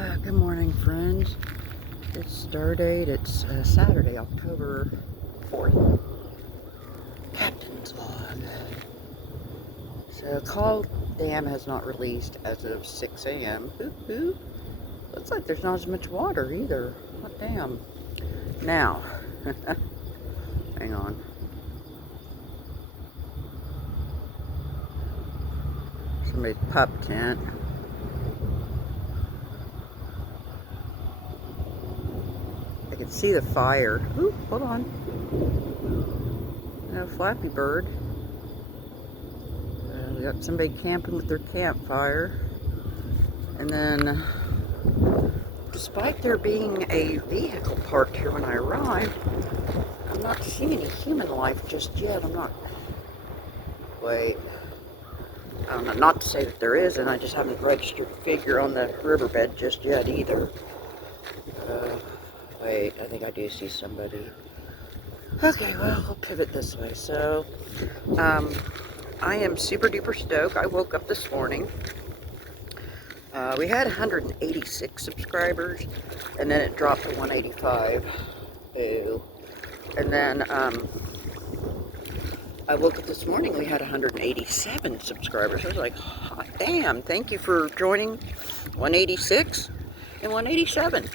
Good morning, friends. It's Stardate. It's Saturday, October 4th. Captain's log. So, Call Dam has not released as of 6 a.m. Hoo-hoo. Looks like there's not as much water either. Hot damn. Now, hang on. Somebody's pup tent. I can see the fire. Ooh, hold on. No, Flappy Bird. We got somebody camping with their campfire. And then, despite there being a vehicle parked here when I arrived, I'm not seeing any human life just yet. Wait. I don't know, not to say that there isn't, I just haven't registered a figure on the riverbed just yet either. Wait, I think I do see somebody. Okay, well, I'll pivot this way. So, I am super duper stoked. I woke up this morning. We had 186 subscribers, and then it dropped to 185. Ew. And then, I woke up this morning, we had 187 subscribers. I was like, hot damn, thank you for joining 186 and 187.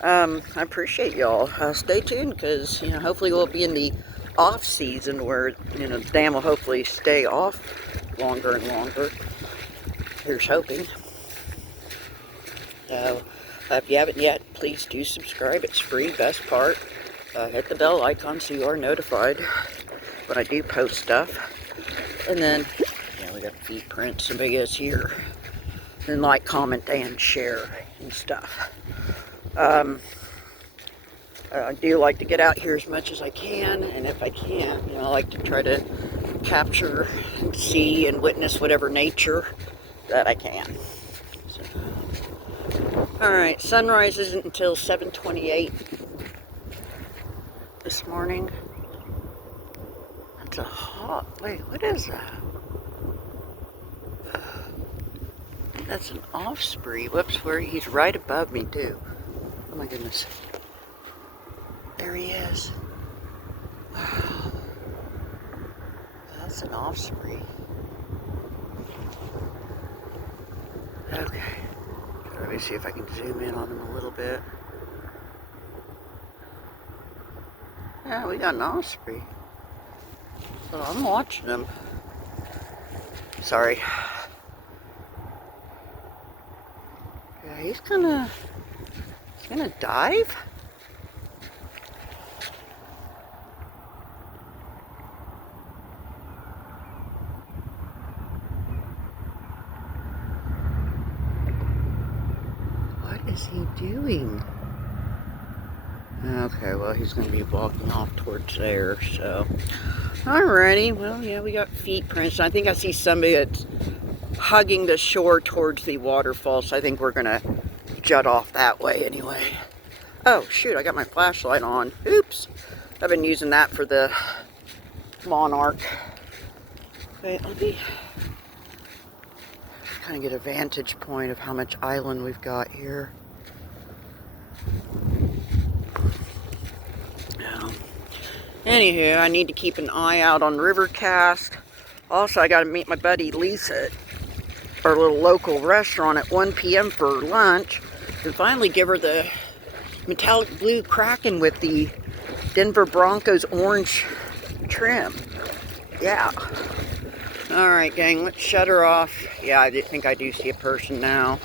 I appreciate y'all. Stay tuned, because, hopefully we'll be in the off season where, the dam will hopefully stay off longer and longer. Here's hoping. So, if you haven't yet, please do subscribe. It's free. Best part, hit the bell icon so you are notified when I do post stuff. And then, we got feet prints. Somebody is here. And like, comment, and share and stuff. I do like to get out here as much as I can, and if I can, I like to try to capture and see and witness whatever nature that I can. So, alright, sunrise isn't until 7:28 this morning. That's a hot, wait, what is that? That's an osprey. Whoops, where he's right above me too. Oh my goodness. There he is. Wow. That's an osprey. Okay. Let me see if I can zoom in on him a little bit. Yeah, we got an osprey. So I'm watching him. Sorry. Yeah, he's gonna dive? What is he doing? Okay, well, he's going to be walking off towards there, so. Alrighty, well, yeah, we got feet prints. I think I see somebody that's hugging the shore towards the waterfall, so I think we're going to jut off that way anyway. Oh, shoot, I got my flashlight on. Oops. I've been using that for the monarch. Wait, let me kind of get a vantage point of how much island we've got here. Anywho, I need to keep an eye out on Rivercast. Also, I got to meet my buddy Lisa at our little local restaurant at 1 p.m. for lunch. And finally give her the metallic blue Kraken with the Denver Broncos orange trim. Yeah. Alright, gang, let's shut her off. Yeah, I think I do see a person now.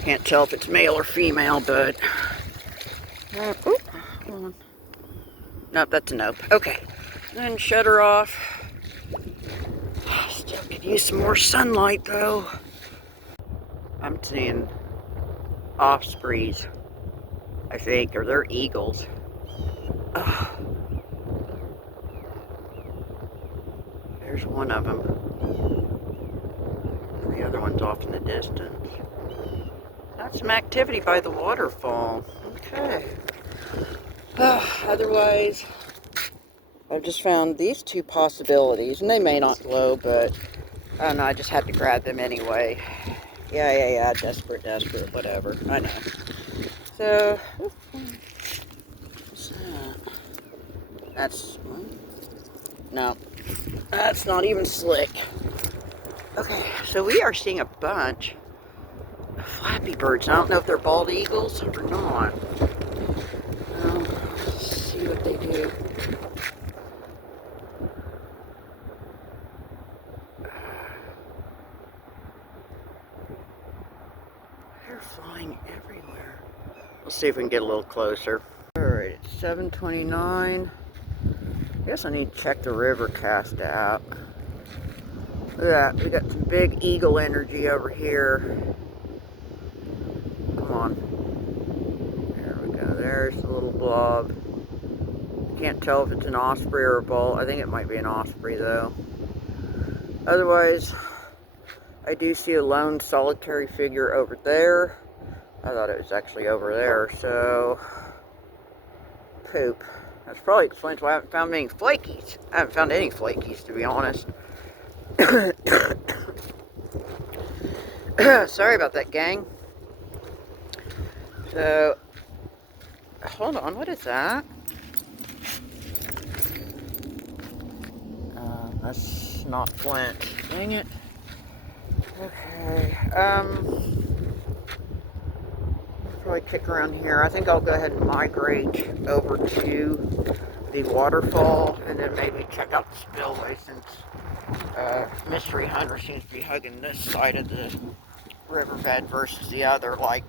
Can't tell if it's male or female, but... hold on. Nope, that's a nope. Okay. Then shut her off. Still could use some more sunlight, though. I'm seeing ospreys, I think, or they're eagles. There's one of them. The other one's off in the distance. That's some activity by the waterfall. Okay. Otherwise, I've just found these two possibilities, and they may not glow, but I don't know, I just had to grab them anyway. Yeah. Desperate, whatever. I know. So, what's that? That's, no, that's not even slick. Okay, so we are seeing a bunch of flappy birds. I don't know if they're bald eagles or not. Let's see what they do. They're flying everywhere. Let's see if we can get a little closer. Alright, it's 7:29. I guess I need to check the Rivercast app. Look at that, we got some big eagle energy over here. Come on. There we go, there's the little blob. Can't tell if it's an osprey or a bull. I think it might be an osprey though. Otherwise, I do see a lone solitary figure over there. I thought it was actually over there, so poop. That probably explains why I haven't found any flakies. I haven't found any flakies, to be honest. Sorry about that, gang. So, hold on, what is that? That's not flint. Dang it. Okay, probably kick around here. I think I'll go ahead and migrate over to the waterfall and then maybe check out the spillway since Mystery Hunter seems to be hugging this side of the riverbed versus the other. Like,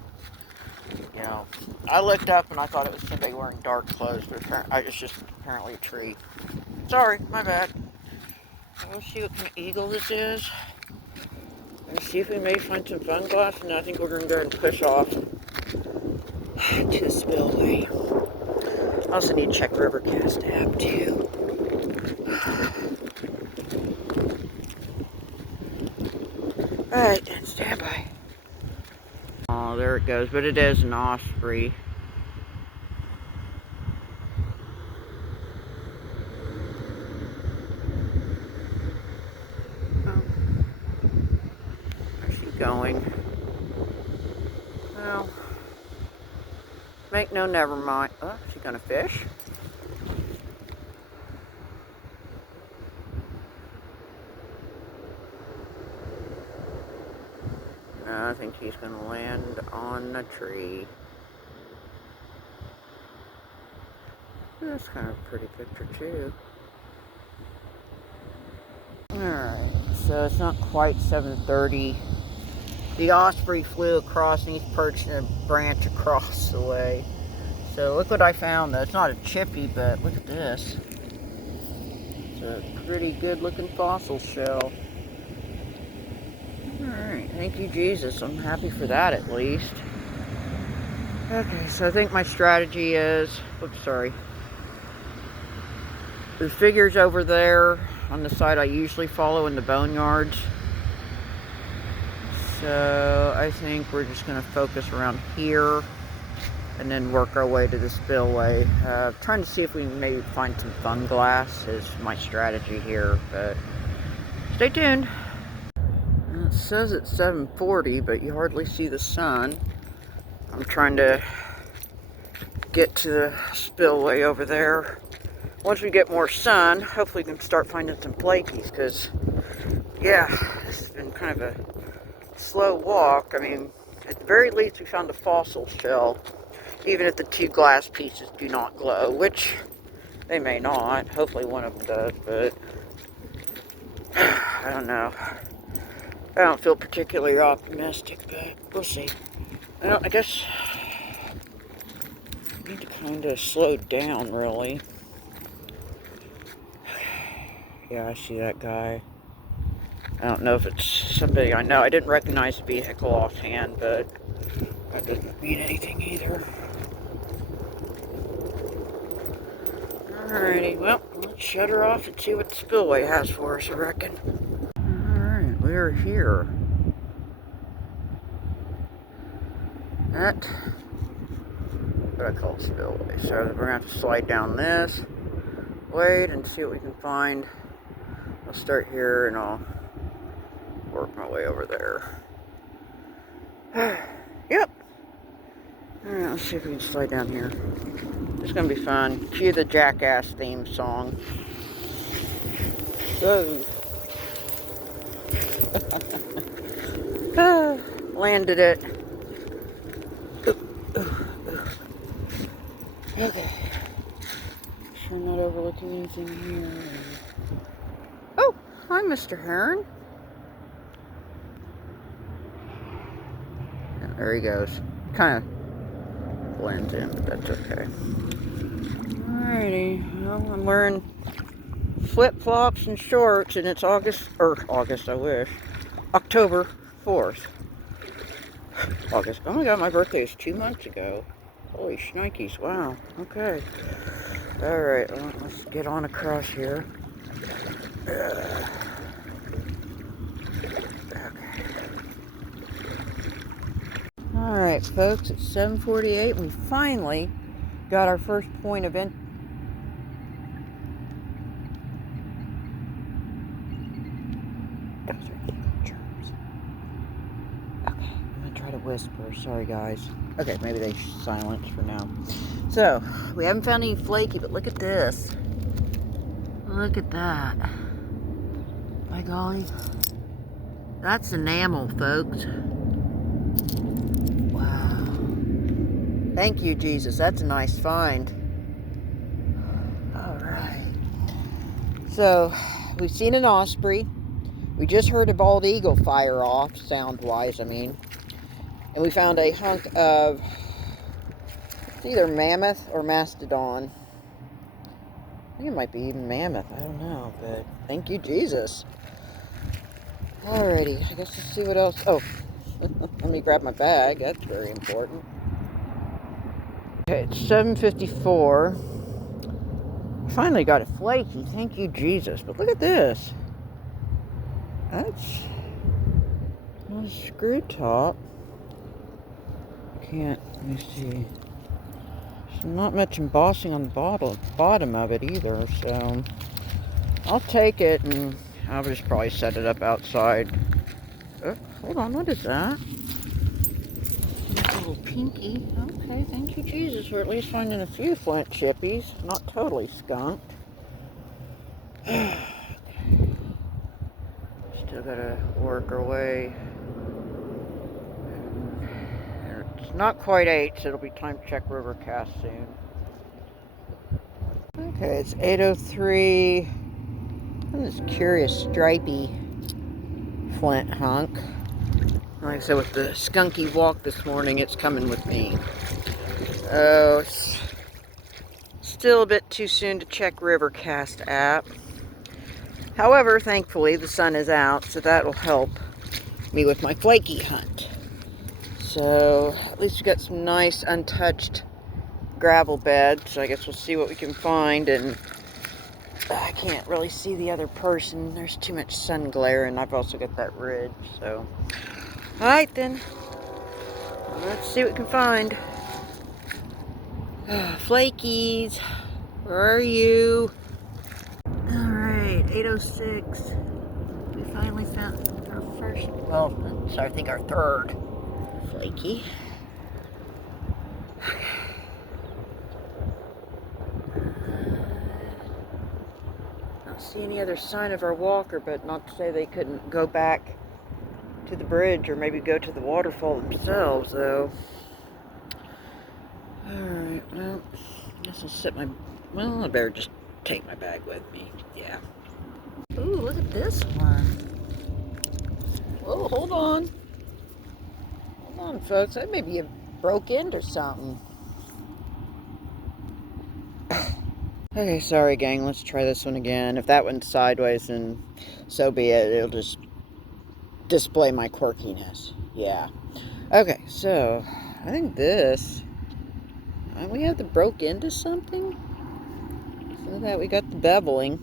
you know, I looked up and I thought it was somebody wearing dark clothes, but it's just apparently a tree. Sorry, my bad. Let's see what kind of eagle this is. Let's see if we may find some fun glass, and I think we're going to go ahead and push off to the spillway. I also need to check Rivercast app too. Alright, then stand by. Oh, there it goes, but it is an osprey. Oh. Where's she going? Well, make no never mind. Oh, is she gonna fish? No, I think she's gonna land on a tree. That's kind of a pretty picture too. Alright, so it's not quite 7:30. The osprey flew across and he's perched in a branch across the way. So look what I found though. It's not a chippy, but look at this. It's a pretty good looking fossil shell. Alright, thank you Jesus. I'm happy for that at least. Okay, so I think my strategy is, oops, sorry. The figure's over there on the side I usually follow in the boneyards. So I think we're just going to focus around here and then work our way to the spillway. Trying to see if we can maybe find some fun glass is my strategy here, but stay tuned. It says it's 7:40, but you hardly see the sun. I'm trying to get to the spillway over there. Once we get more sun, hopefully we can start finding some flakies, because, yeah, this has been kind of a slow walk. I mean, at the very least we found a fossil shell, even if the two glass pieces do not glow, which they may not. Hopefully one of them does, but I don't know. I don't feel particularly optimistic, but we'll see. I guess I need to kind of slow down, really. Yeah, I see that guy. I don't know if it's somebody I know. I didn't recognize the vehicle offhand, but that doesn't mean anything either. Alrighty, well, let's shut her off and see what the spillway has for us, I reckon. Alright, we're here. At what I call spillway. So we're going to have to slide down this, wait, and see what we can find. I'll start here and I'll work my way over there. Yep. Alright, let's see if we can slide down here. It's gonna be fun. Cue the Jackass theme song. Landed it. Okay. Sure not overlooking anything here. Oh, hi, Mr. Heron. Yeah, there he goes. Kind of blends in, but that's okay. Alrighty. Well, I'm wearing flip-flops and shorts, and it's August, I wish. October 4th. August. Oh my god, my birthday was 2 months ago. Holy shnikes, wow. Okay. Alright, well, let's get on across here. Okay. Alright, folks, it's 7:48. We finally got our first point of entry. Those are germs. Okay, I'm gonna try to whisper. Sorry, guys. Okay, maybe they silence for now. So, we haven't found any flaky, but look at this. Look at that. By golly. That's enamel, folks. Wow. Thank you, Jesus. That's a nice find. Alright. So, we've seen an osprey. We just heard a bald eagle fire off, sound-wise, I mean. And we found a hunk of, it's either mammoth or mastodon. I think it might be even mammoth. I don't know, but thank you, Jesus. Alrighty, I guess let's see what else. Oh, let me grab my bag. That's very important. Okay, it's 7:54. Finally got it flaky. Thank you, Jesus. But look at this. That's not a screw top. I can't. Let me see. There's not much embossing on the bottom of it either, so I'll take it and I'll just probably set it up outside. Oh, hold on, what is that? A little pinky. Okay, thank you, Jesus. We're at least finding a few flint chippies. Not totally skunked. Still gotta work our way. It's not quite 8, so it'll be time to check Rivercast soon. Okay, it's 8:03. This curious stripy flint hunk. Like I said, with the skunky walk this morning, it's coming with me. Oh, it's still a bit too soon to check Rivercast app. However, thankfully, the sun is out, so that will help me with my flaky hunt. So, at least we got some nice, untouched gravel beds, so I guess we'll see what we can find. And I can't really see the other person. There's too much sun glare, and I've also got that ridge, so. Alright then. Let's see what we can find. Flakies, where are you? Alright, 8:06. We finally found our first, well, sorry, I think our third flaky. Don't see any other sign of our walker, but not to say they couldn't go back to the bridge or maybe go to the waterfall themselves, though. Alright, well, I guess I'll set my, well, I better just take my bag with me, yeah. Ooh, look at this one. Oh, hold on. Hold on, folks, that maybe you broke into something. Okay, sorry, gang, let's try this one again. If that went sideways, then so be it. It'll just display my quirkiness, yeah. Okay, so, I think this, we have the broke into something? So that we got the beveling.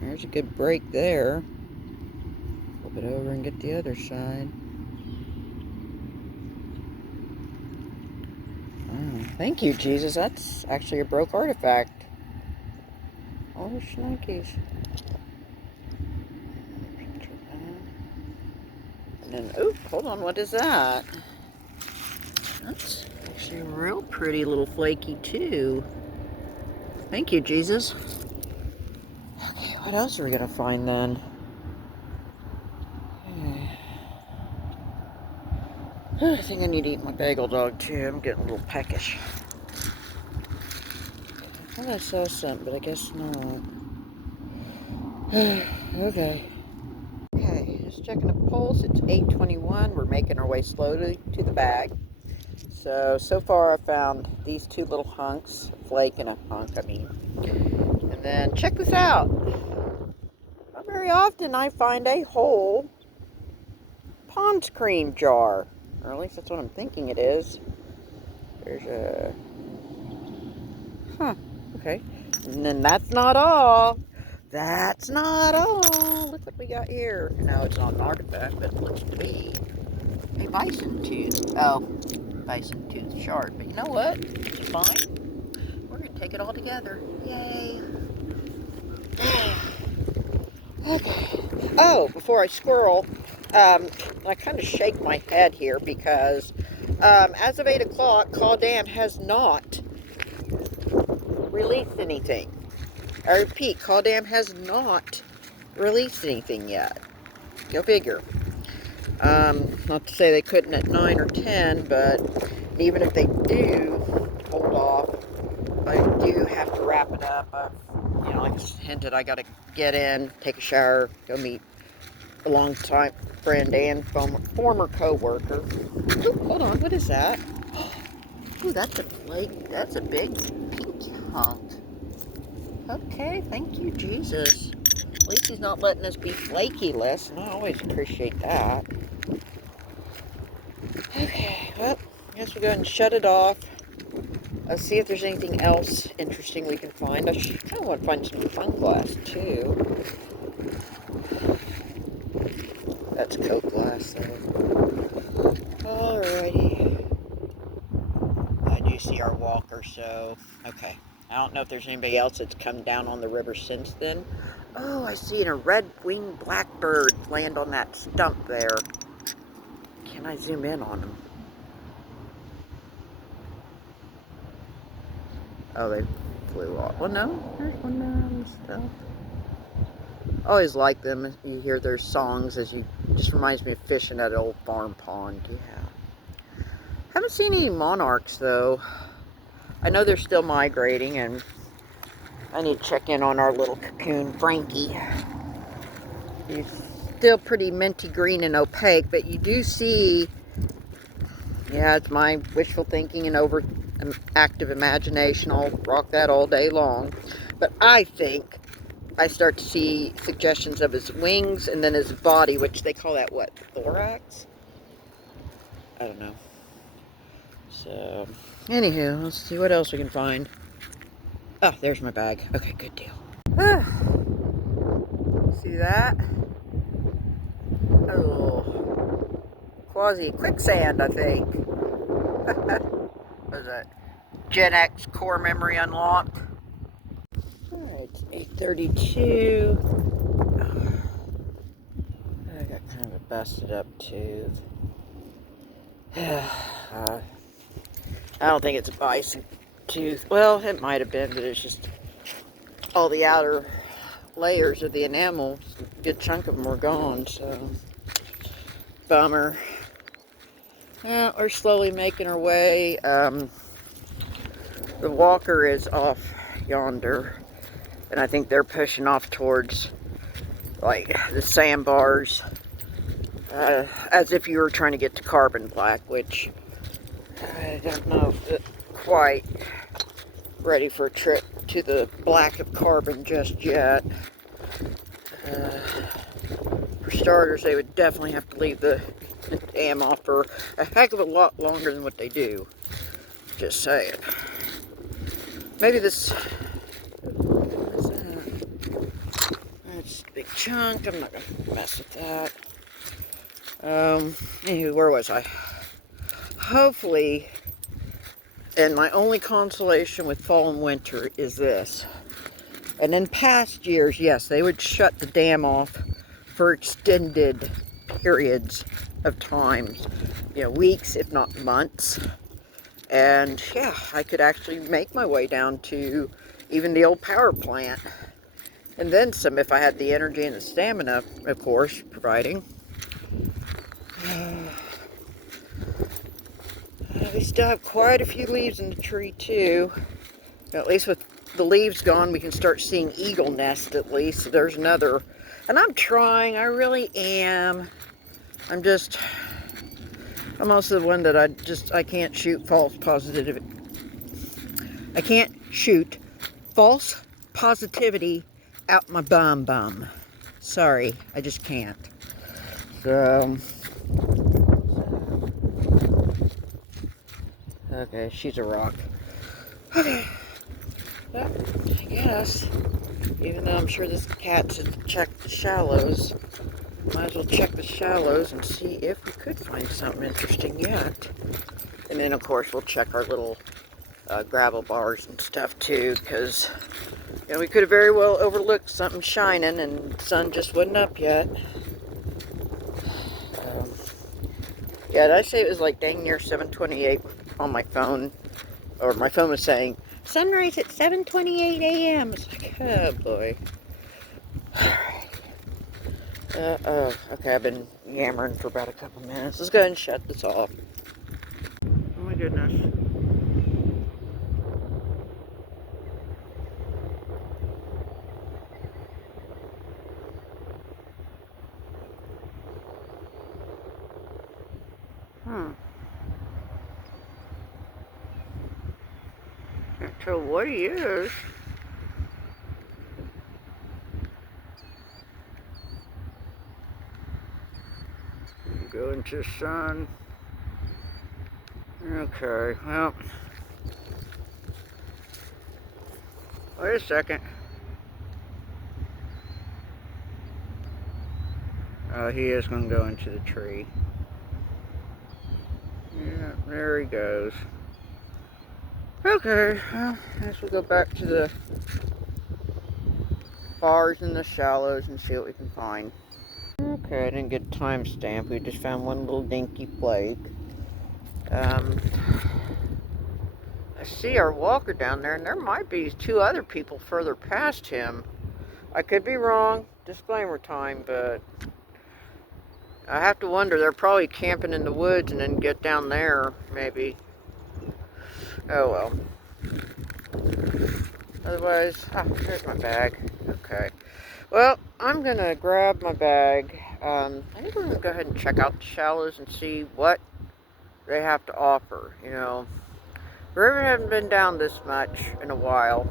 There's a good break there. Flip it over and get the other side. Oh, thank you, Jesus. That's actually a broke artifact. Oh, shnikes. And, oh, hold on, what is that? That's actually real pretty little flaky too. Thank you, Jesus. Okay, what else are we gonna find then? I think I need to eat my bagel dog too. I'm getting a little peckish. I thought I saw something, but I guess not. Okay. Okay, just checking the pulse. It's 8:21. We're making our way slowly to the bag. So far I found these two little hunks, a flake and a hunk, I mean. And then check this out. Not very often I find a whole Pond's cream jar. Or at least that's what I'm thinking it is. There's a... Huh, okay. And then that's not all. That's not all. Look what we got here. Now it's not an artifact, but it looks to be a bison tooth. Oh, bison tooth shard. But you know what? It's fine. We're going to take it all together. Yay. Okay. Oh, before I squirrel, I kind of shake my head here because as of 8 o'clock, Call Dam has not released anything. I repeat, Call Dam has not released anything yet. Go figure. Not to say they couldn't at 9 or 10, but even if they do hold off, I do have to wrap it up. Like I hinted, I got to get in, take a shower, go meet a long-time friend and former co-worker. Ooh, hold on, what is that? Ooh, that's a flake. That's a big pink hunk. Okay, thank you, Jesus. At least he's not letting us be flaky-less, and I always appreciate that. Okay, well, I guess we'll go ahead and shut it off. Let's see if there's anything else interesting we can find. I kind of want to find some sunglass, too. That's Coke glass, though. Alrighty. I do see our walker, so... Okay. I don't know if there's anybody else that's come down on the river since then. Oh, I see a red-winged blackbird land on that stump there. Can I zoom in on them? Oh, they flew off. Well, no. There's one there on the stump. I always like them. You hear their songs as you... Just reminds me of fishing at an old farm pond. Yeah. Haven't seen any monarchs, though. I know they're still migrating, and I need to check in on our little cocoon, Frankie. He's still pretty minty green and opaque, but you do see... Yeah, it's my wishful thinking and active imagination. I'll rock that all day long. But I think I start to see suggestions of his wings and then his body, which they call that, what, thorax? I don't know. So, anywho, let's see what else we can find. Oh, there's my bag. Okay, good deal. See that? A little quasi-quicksand, I think. What is that? Gen X core memory unlocked. Alright, it's 8:32. I got kind of a busted up tooth. I don't think it's a bison tooth. Well, it might have been, but it's just all the outer layers of the enamel. A good chunk of them were gone, so bummer. Well, we're slowly making our way. The walker is off yonder, and I think they're pushing off towards like the sandbars, as if you were trying to get to carbon black, which I don't know if it's quite ready for a trip to the black of carbon just yet. For starters, they would definitely have to leave the dam off for a heck of a lot longer than what they do. Just saying. Maybe this... What is that? That's a big chunk. I'm not going to mess with that. Anywho, where was I? Hopefully, and my only consolation with fall and winter is this. And in past years, yes, they would shut the dam off for extended periods of times, weeks, if not months. And yeah, I could actually make my way down to even the old power plant. And then some if I had the energy and the stamina, of course, providing. We still have quite a few leaves in the tree too. At least with the leaves gone, we can start seeing eagle nest at least. So there's another. And I'm trying, I really am. I'm also the one that I can't shoot false positivity. I can't shoot false positivity out my bum. Sorry, I just can't. So, okay, she's a rock. Okay, well, I guess, even though I'm sure this cat should check the shallows, might as well check the shallows and see if we could find something interesting yet. And then, of course, we'll check our little gravel bars and stuff too, because we could have very well overlooked something shining and the sun just wasn't up yet. Yeah, did I say it was like dang near 7:28 on my phone? Or my phone was saying, sunrise at 7:28 a.m. It's like, oh boy. Alright. Okay, I've been yammering for about a couple minutes. Let's go ahead and shut this off. Oh my goodness. Can't tell what he is. Go into the sun. Okay, well. Wait a second. He is going to go into the tree. Yeah, there he goes. Okay, well, I guess we'll go back to the bars and the shallows and see what we can find. Okay, I didn't get a timestamp. We just found one little dinky flake. I see our walker down there, and there might be two other people further past him. I could be wrong. Disclaimer time, but I have to wonder. They're probably camping in the woods and then get down there, maybe. Oh well. Otherwise, there's my bag. Okay. Well, I'm going to grab my bag. I think we're going to go ahead and check out the shallows and see what they have to offer. The river hasn't been down this much in a while.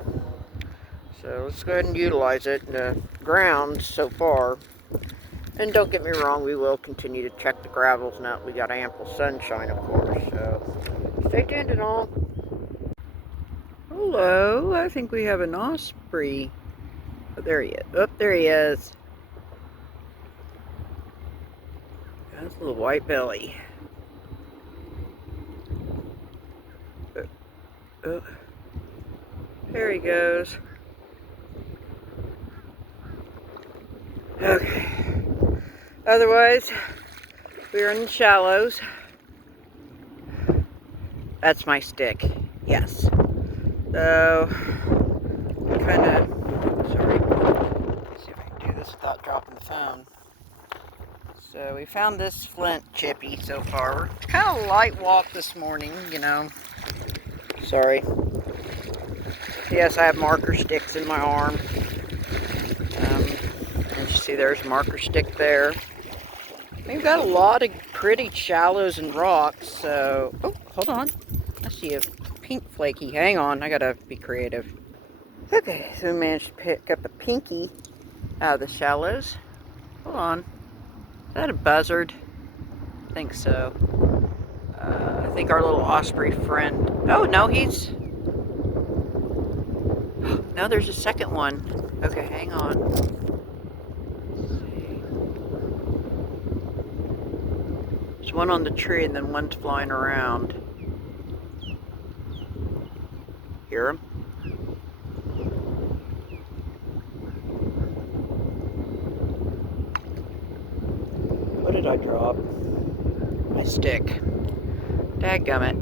So let's go ahead and utilize it in the ground so far. And don't get me wrong, we will continue to check the gravels now that we got ample sunshine, of course. So stay tuned and all. Hello, I think we have an osprey. Oh, there he is. Oh, there he is. That's a little white belly. Oh, there he goes. Okay. Otherwise, we're in the shallows. That's my stick. Yes. So, sorry. Let's see if I can do this without dropping the phone. So we found this flint chippy so far. We're kind of light walk this morning, Sorry. Yes, I have marker sticks in my arm. And you see there's a marker stick there. We've got a lot of pretty shallows and rocks, so... Oh, hold on. I see a pink flaky. Hang on, I gotta be creative. Okay, so we managed to pick up a pinky out of the shallows. Hold on. Is that a buzzard? I think so. I think our little osprey friend... Oh, no, he's... No, there's a second one. Okay, hang on. There's one on the tree and then one's flying around. Hear him? What did I drop? my stick. Dadgummit.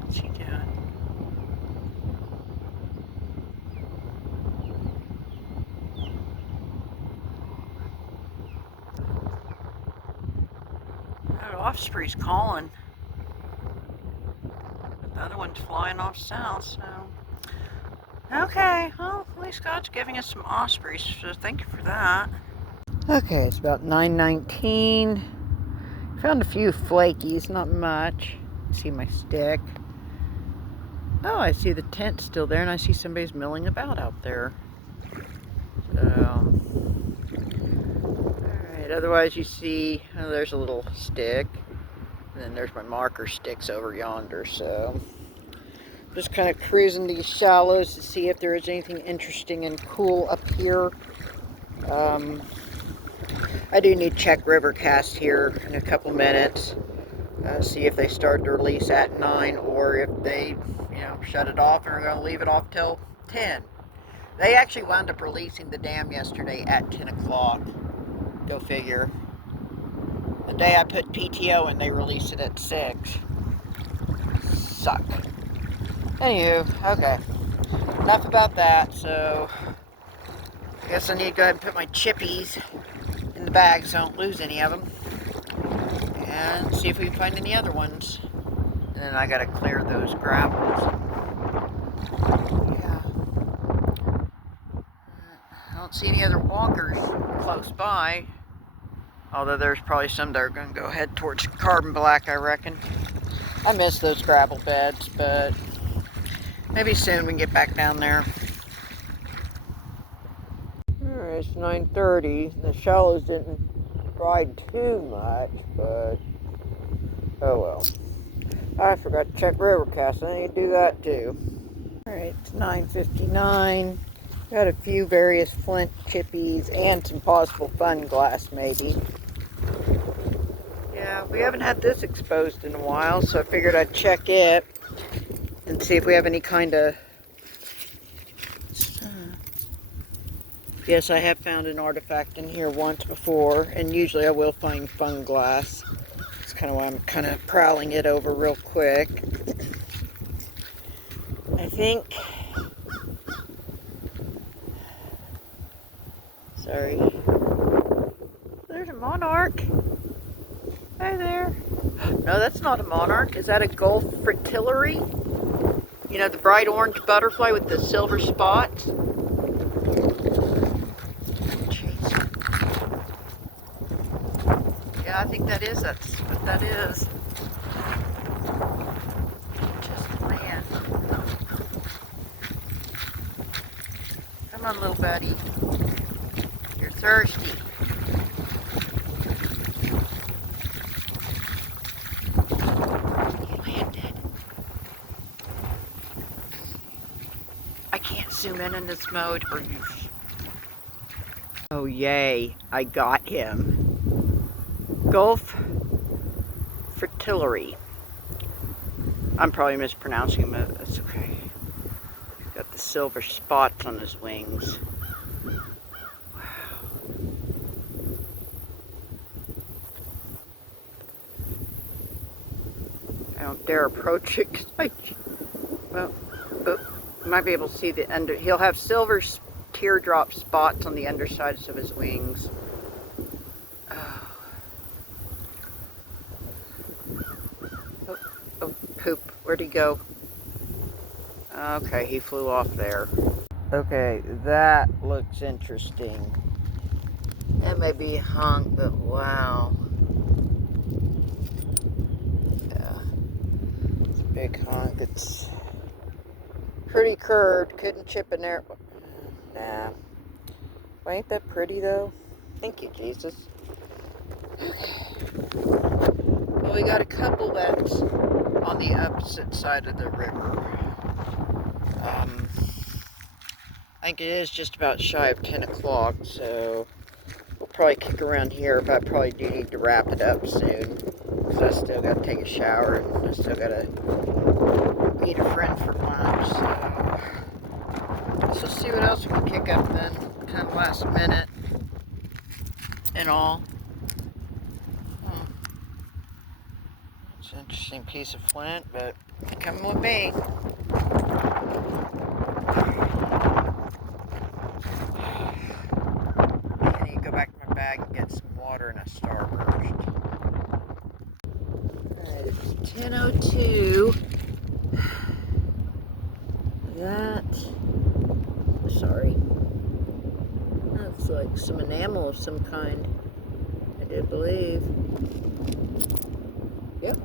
What's he doing? That osprey's calling. But the other one's flying off south, so. Okay, well, at least God's giving us some ospreys, so thank you for that. Okay, it's about 9:19. Found a few flakies, not much. See my stick. Oh, I see the tent still there, and I see somebody's milling about out there. So, alright, otherwise you see, oh, there's a little stick. And then there's my marker sticks over yonder, so. Just kind of cruising these shallows to see if there is anything interesting and cool up here. I do need to check Rivercast here in a couple minutes. See if they start to release at 9 or if they, shut it off and are going to leave it off till 10. They actually wound up releasing the dam yesterday at 10 o'clock. Go figure. The day I put PTO in, they released it at 6. Suck. Anywho, okay. Enough about that, so I guess I need to go ahead and put my chippies in the bag so I don't lose any of them. And see if we can find any other ones. And then I gotta clear those gravels. Yeah. I don't see any other walkers close by. Although there's probably some that are gonna go head towards Carbon Black, I reckon. I miss those gravel beds, but maybe soon we can get back down there. Alright, it's 9:30. The shallows didn't ride too much, but oh well. I forgot to check Rivercast. I need to do that too. Alright, it's 9:59. Got a few various flint chippies and some possible fun glass maybe. Yeah, we haven't had this exposed in a while, so I figured I'd check it and see if we have any kind of... Yes, I have found an artifact in here once before, and usually I will find fun glass. That's kind of why I'm kind of prowling it over real quick. I think... Sorry. There's a monarch. Hi there. No, that's not a monarch. Is that a Gulf fritillary? You know, the bright orange butterfly with the silver spots? Jeez. Yeah, I think that's what that is. Just man. Come on, little buddy. You're thirsty. He landed. I can't zoom in this mode, or you... Oh, yay. I got him. Gulf fritillary. I'm probably mispronouncing him, but that's okay. Got the silver spots on his wings. Wow. I don't dare approach it because well, you might be able to see the under. He'll have silver teardrop spots on the undersides of his wings. Oh, poop. Where'd he go? Okay, he flew off there. Okay, that looks interesting. That may be a hunk, but wow. Yeah. It's a big hunk. It's pretty curved. Couldn't chip in there. Nah. Well, ain't that pretty, though? Thank you, Jesus. Okay. Well, we got a couple that's on the opposite side of the river. I think it is just about shy of 10 o'clock, so we'll probably kick around here, but I probably do need to wrap it up soon, because I still got to take a shower, and I still got to meet a friend for lunch. So let's see what else we can kick up then. Kind of last minute and all. It's an interesting piece of flint, but come with me. I need to go back to my bag and get some water and a Starburst. Alright, it's 10:02. Sorry. That's like some enamel of some kind, I do believe. Yep.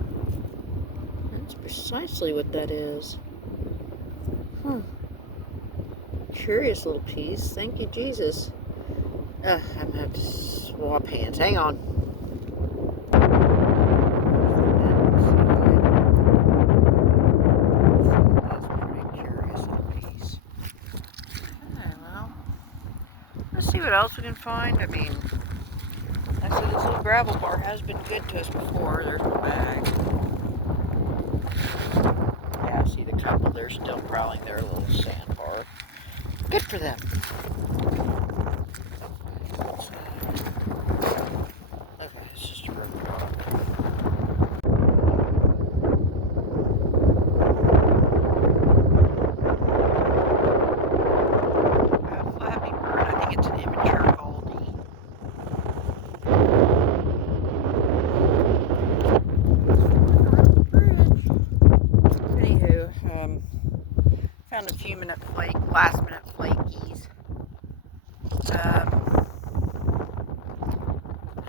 That's precisely what that is. Huh. Curious little piece. Thank you, Jesus. I'm gonna have to swap hands. Hang on. That's a pretty curious little piece. Okay, well, let's see what else we can find. I mean, like I said, this little gravel bar has been good to us before. There's my bag. Yeah, I see the couple. They're still prowling their little sandbar. Good for them. Okay, it's just a river dog. Flappy bird. I think it's an immature goldie. Anywho, found a few last minute flakies.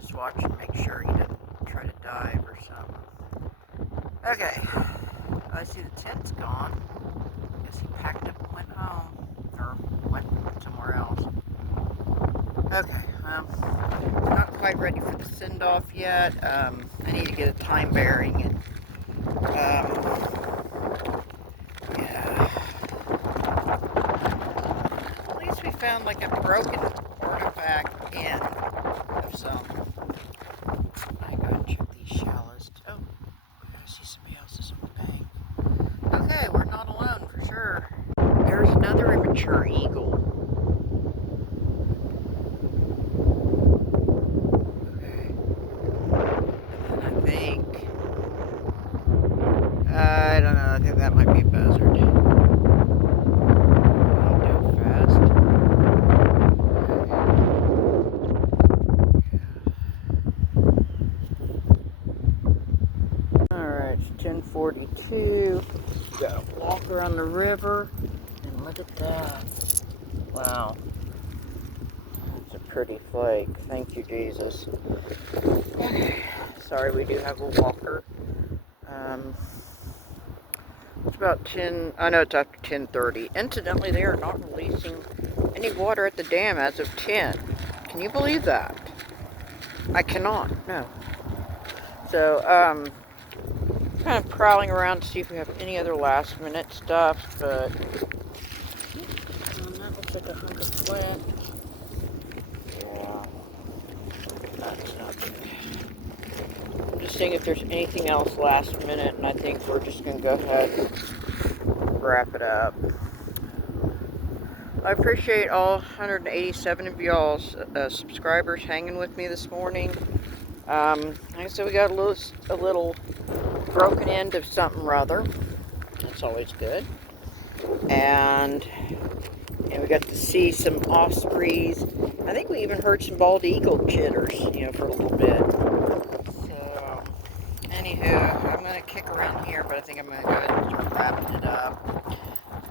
Just watching, make sure he didn't try to dive or something. Okay, I see the tent's gone. Guess he packed up and went home, or went somewhere else. Okay, not quite ready for the send-off yet. I need to get a time bearing and yeah. At least we found like a broken artifact in of some. I go and check these shallows. Oh, I see somebody else's on the bank. Okay, we're not alone for sure. There's another immature eagle. Okay. And then I don't know, I think that might be a buzzard. Go fast. Alright, it's 10:42. Got a walk around the river. And look at that. Wow. That's a pretty flake. Thank you, Jesus. Sorry, we do have a walker. It's about 10, I know it's after 10:30. Incidentally, they are not releasing any water at the dam as of 10. Can you believe that? I cannot, no. So, kind of prowling around to see if we have any other last minute stuff, but that looks like a hunk of flint. Yeah, that's not good. I'm just seeing if there's anything else last minute, and I think we're just going to go ahead and wrap it up. I appreciate all 187 of y'all's subscribers hanging with me this morning. Like I said, we got a little broken end of something rather. That's always good. And we got to see some ospreys. I think we even heard some bald eagle chitters, for a little bit. So, anywho, I'm going to kick around here, but I think I'm going to go ahead and start wrapping it up.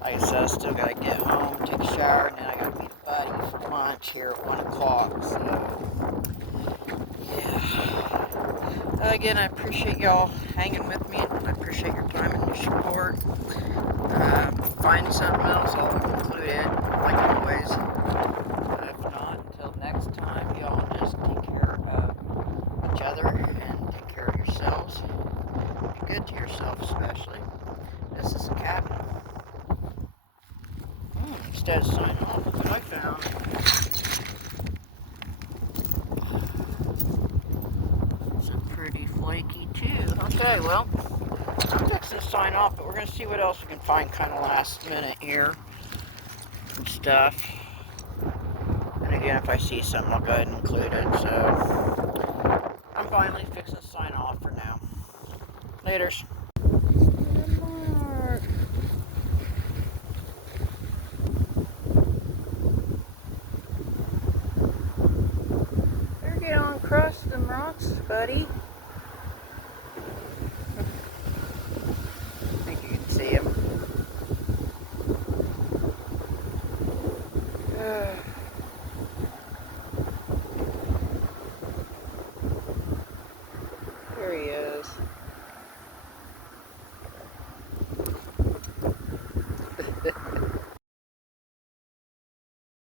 Like I said, I still got to get home, take a shower, and then I got to meet a buddy for lunch here at 1 o'clock. So, yeah. Again, I appreciate y'all hanging with me, and I appreciate your time and your support. Find something else, I'll include it, like always. If not, until next time, y'all just take care of each other and take care of yourselves. Be good to yourself, especially. This is the captain. Instead of signing off, look what I found. It's a pretty flaky too. Okay, well, I'm fixing to start sign off, but we're going to see what else we can find kind of last minute here and stuff. And again, if I see something, I'll go ahead and include it. So I'm finally fixing to sign off for now. Laters. Better get on across them rocks, buddy.